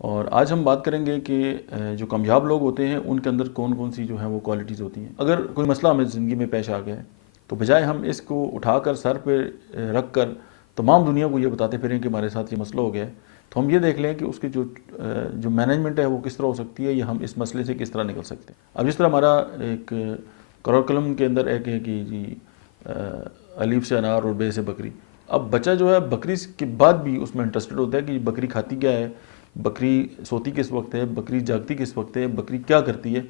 اور آج ہم بات کریں گے کہ جو کامیاب لوگ ہوتے ہیں ان کے اندر کون کون سی جو ہیں وہ کوالٹیز ہوتی ہیں۔ اگر کوئی مسئلہ ہمیں زندگی میں پیش آ گیا ہے تو بجائے ہم اس کو اٹھا کر سر پہ رکھ کر تمام دنیا کو یہ بتاتے پھریں کہ ہمارے ساتھ یہ مسئلہ ہو گیا ہے، تو ہم یہ دیکھ لیں کہ اس کی جو مینجمنٹ ہے وہ کس طرح ہو سکتی ہے یا ہم اس مسئلے سے کس طرح نکل سکتے ہیں۔ اب جس طرح ہمارا ایک قرار قلم کے اندر ایک ہے کہ جی الف سے انار اور بے سے بکری۔ اب بچہ جو ہے بکری کے بعد بھی اس میں انٹرسٹڈ ہوتا ہے کہ بکری کھاتی کیا ہے، بکری سوتی کس وقت ہے، بکری جاگتی کس وقت ہے، بکری کیا کرتی ہے،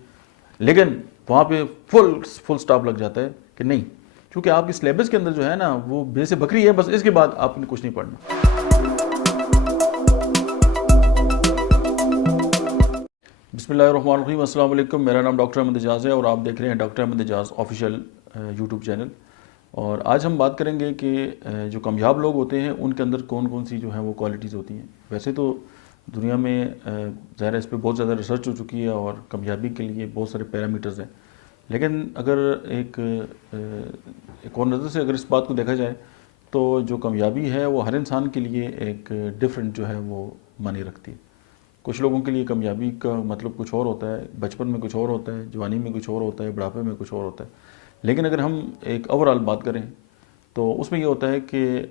لیکن وہاں پہ فل سٹاپ لگ جاتا ہے کہ نہیں، کیونکہ آپ کے سلیبس کے اندر جو ہے نا وہ بے سے بکری ہے، بس اس کے بعد آپ نے کچھ نہیں پڑھنا۔ بسم اللہ الرحمن الرحیم، السلام علیکم، میرا نام ڈاکٹر احمد اعجاز ہے اور آپ دیکھ رہے ہیں ڈاکٹر احمد اعجاز آفیشیل یوٹیوب چینل۔ اور آج ہم بات کریں گے کہ جو کامیاب لوگ ہوتے ہیں ان کے اندر کون کون سی جو ہیں وہ کوالٹیز ہوتی ہیں۔ ویسے تو دنیا میں ظاہر ہے اس پہ بہت زیادہ ریسرچ ہو چکی ہے اور کامیابی کے لیے بہت سارے پیرامیٹرز ہیں، لیکن اگر ایک اور نظر سے اگر اس بات کو دیکھا جائے تو جو کامیابی ہے وہ ہر انسان کے لیے ایک ڈفرینٹ جو ہے وہ معنی رکھتی ہے۔ کچھ لوگوں کے لیے کامیابی کا مطلب کچھ اور ہوتا ہے، بچپن میں کچھ اور ہوتا ہے، جوانی میں کچھ اور ہوتا ہے، بڑھاپے میں کچھ اور ہوتا ہے، لیکن اگر ہم ایک اوورآل بات کریں تو اس میں یہ ہوتا ہے کہ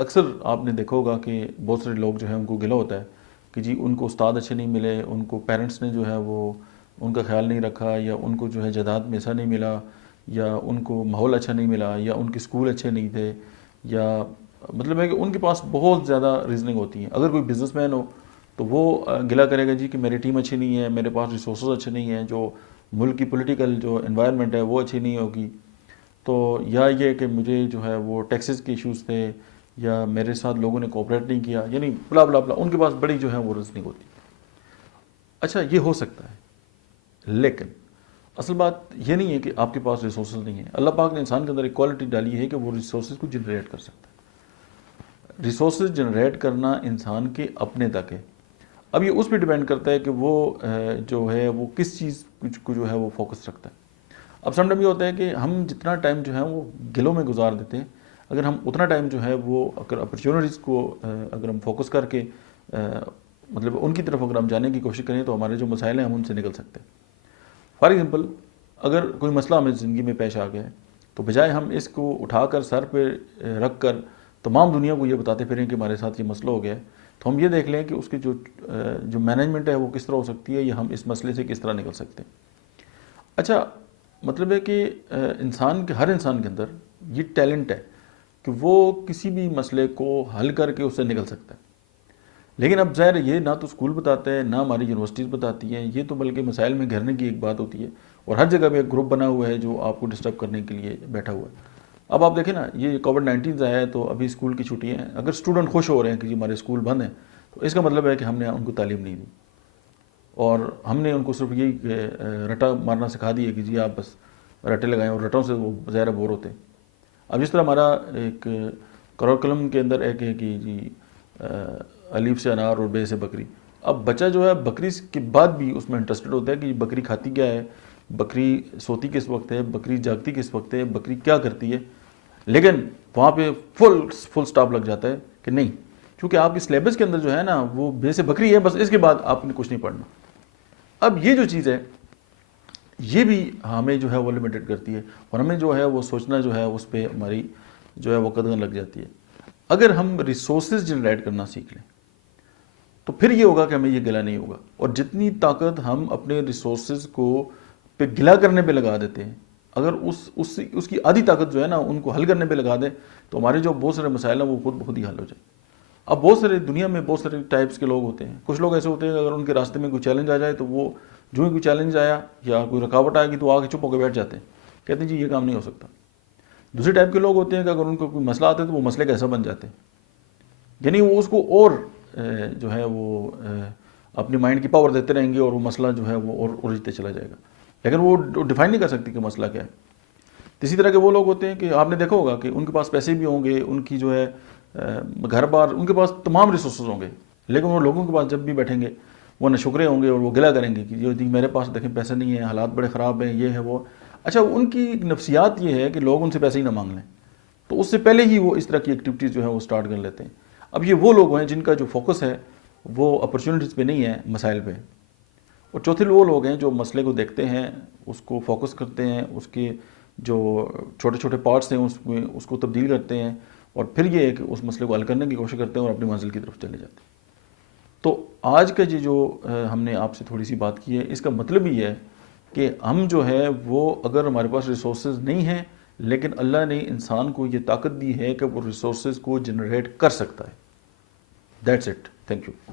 اکثر آپ نے دیکھا ہوگا کہ بہت سارے لوگ جو ہیں ان کو گلہ ہوتا ہے کہ جی ان کو استاد اچھے نہیں ملے، ان کو پیرنٹس نے جو ہے وہ ان کا خیال نہیں رکھا، یا ان کو جو ہے جائیداد میں ایسا نہیں ملا، یا ان کو ماحول اچھا نہیں ملا، یا ان کے اسکول اچھے نہیں تھے، یا مطلب ہے کہ ان کے پاس بہت زیادہ ریزننگ ہوتی ہیں۔ اگر کوئی بزنس مین ہو تو وہ گلہ کرے گا جی کہ میری ٹیم اچھی نہیں ہے، میرے پاس ریسورسز اچھے نہیں ہیں، جو ملک کی پولیٹیکل جو انوائرمنٹ ہے وہ اچھی نہیں ہوگی، تو یا یہ کہ مجھے جو ہے وہ ٹیکسز کے ایشوز تھے، یا میرے ساتھ لوگوں نے کوآپریٹ نہیں کیا، یعنی بلا بلا بلا، ان کے پاس بڑی جو ہے وہ ریزننگ ہوتی ہے۔ اچھا یہ ہو سکتا ہے، لیکن اصل بات یہ نہیں ہے کہ آپ کے پاس ریسورسز نہیں ہیں۔ اللہ پاک نے انسان کے اندر ایک کوالٹی ڈالی ہے کہ وہ ریسورسز کو جنریٹ کر سکتا ہے۔ ریسورسز جنریٹ کرنا انسان کے اپنے تک ہے۔ اب یہ اس پہ ڈیپینڈ کرتا ہے کہ وہ جو ہے وہ کس چیز کو جو ہے وہ فوکس رکھتا ہے۔ اب سم ٹائم یہ ہوتا ہے کہ ہم جتنا ٹائم جو ہے وہ گلوں میں گزار دیتے ہیں، اگر ہم اتنا ٹائم جو ہے وہ اگر اپرچونٹیز کو اگر ہم فوکس کر کے مطلب ان کی طرف اگر ہم جانے کی کوشش کریں تو ہمارے جو مسائل ہیں ہم ان سے نکل سکتے ہیں۔ فار ایگزامپل اگر کوئی مسئلہ ہمیں زندگی میں پیش آ گیا ہے تو بجائے ہم اس کو اٹھا کر سر پہ رکھ کر تمام دنیا کو یہ بتاتے پھریں کہ ہمارے ساتھ یہ مسئلہ ہو گیا ہے، تو ہم یہ دیکھ لیں کہ اس کی جو مینجمنٹ ہے وہ کس طرح ہو سکتی ہے یا ہم اس مسئلے سے کس طرح نکل سکتے ہیں۔ اچھا مطلب ہے کہ ہر انسان کے اندر یہ ٹیلنٹ ہے کہ وہ کسی بھی مسئلے کو حل کر کے اس سے نکل سکتا ہے، لیکن اب ظاہر یہ نہ تو اسکول بتاتا ہے، نہ ہماری یونیورسٹیز بتاتی ہیں، یہ تو بلکہ مسائل میں گھیرنے کی ایک بات ہوتی ہے، اور ہر جگہ پہ ایک گروپ بنا ہوا ہے جو آپ کو ڈسٹرب کرنے کے لیے بیٹھا ہوا ہے۔ اب آپ دیکھیں نا، یہ کووڈ-19 آیا ہے تو ابھی اسکول کی چھٹیاں ہیں، اگر اسٹوڈنٹ خوش ہو رہے ہیں کہ جی ہمارے اسکول بند ہیں تو اس کا مطلب ہے کہ ہم نے ان کو تعلیم نہیں دی، اور ہم نے ان کو صرف یہی رٹا مارنا سکھا دیا کہ جی آپ بس رٹے لگائیں، اور رٹوں سے وہ ظاہر بور ہوتے ہیں۔ اب جس طرح ہمارا ایک قرار قلم کے اندر ایک ہے کہ جی الف سے انار اور بے سے بکری۔ اب بچہ جو ہے بکری کے بعد بھی اس میں انٹرسٹڈ ہوتا ہے کہ بکری کھاتی کیا ہے، بکری سوتی کس وقت ہے، بکری جاگتی کس وقت ہے، بکری کیا کرتی ہے، لیکن وہاں پہ فل سٹاپ لگ جاتا ہے کہ نہیں، کیونکہ آپ کے سلیبس کے اندر جو ہے نا وہ بے سے بکری ہے، بس اس کے بعد آپ نے کچھ نہیں پڑھنا۔ اب یہ جو چیز ہے یہ بھی ہمیں جو ہے وہ لمیٹڈ کرتی ہے، اور ہمیں جو ہے وہ سوچنا جو ہے اس پہ ہماری جو ہے وہ قدغن لگ جاتی ہے۔ اگر ہم ریسورسز جنریٹ کرنا سیکھ لیں تو پھر یہ ہوگا کہ ہمیں یہ گلہ نہیں ہوگا، اور جتنی طاقت ہم اپنے ریسورسز کو پہ گلہ کرنے پہ لگا دیتے ہیں، اگر اس کی آدھی طاقت جو ہے نا ان کو حل کرنے پہ لگا دیں تو ہمارے جو بہت سارے مسائل ہیں وہ خود ہی حل ہو جائیں۔ اب بہت سارے دنیا میں بہت سارے ٹائپس کے لوگ ہوتے ہیں۔ کچھ لوگ ایسے ہوتے ہیں کہ اگر ان کے راستے میں کوئی چیلنج آ جائے تو وہ جو ہی کوئی چیلنج آیا یا کوئی رکاوٹ آئے گی تو آ کے چپ ہو کے بیٹھ جاتے ہیں، کہتے ہیں جی یہ کام نہیں ہو سکتا۔ دوسرے ٹائپ کے لوگ ہوتے ہیں کہ اگر ان کو کوئی مسئلہ آتا ہے تو وہ مسئلے کا ایسا بن جاتے ہیں، یعنی وہ اس کو اور جو ہے وہ اپنی مائنڈ کی پاور دیتے رہیں گے اور وہ مسئلہ جو ہے وہ اور الجھتے چلا جائے گا، لیکن وہ ڈیفائن نہیں کر سکتی کہ مسئلہ کیا ہے۔ اسی طرح کے وہ لوگ ہوتے ہیں کہ آپ نے دیکھا ہوگا کہ ان کے پاس پیسے بھی ہوں گے، ان کی جو ہے گھر بار، ان کے پاس تمام ریسورسز ہوں گے، لیکن وہ لوگوں کے پاس جب بھی بیٹھیں گے وہ ناشکرے ہوں گے اور وہ گلہ کریں گے کہ جی میرے پاس دیکھیں پیسے نہیں ہیں، حالات بڑے خراب ہیں، یہ ہے وہ۔ اچھا ان کی نفسیات یہ ہے کہ لوگ ان سے پیسے ہی نہ مانگ لیں، تو اس سے پہلے ہی وہ اس طرح کی ایکٹیویٹیز جو ہے وہ سٹارٹ کر لیتے ہیں۔ اب یہ وہ لوگ ہیں جن کا جو فوکس ہے وہ اپرچونٹیز پہ نہیں ہیں، مسائل پہ. اور چوتھے وہ لوگ ہیں جو مسئلے کو دیکھتے ہیں، اس کو فوکس کرتے ہیں، اس کے جو چھوٹے چھوٹے پارٹس ہیں اس کو تبدیل کرتے ہیں، اور پھر یہ ہے کہ اس مسئلے کو حل کرنے کی کوشش کرتے ہیں اور اپنی منزل کی طرف چلے جاتے ہیں. تو آج کا جو ہم نے آپ سے تھوڑی سی بات کی ہے، اس کا مطلب یہ ہے کہ ہم جو ہے وہ اگر ہمارے پاس ریسورسز نہیں ہیں، لیکن اللہ نے انسان کو یہ طاقت دی ہے کہ وہ ریسورسز کو جنریٹ کر سکتا ہے. That's it. Thank you.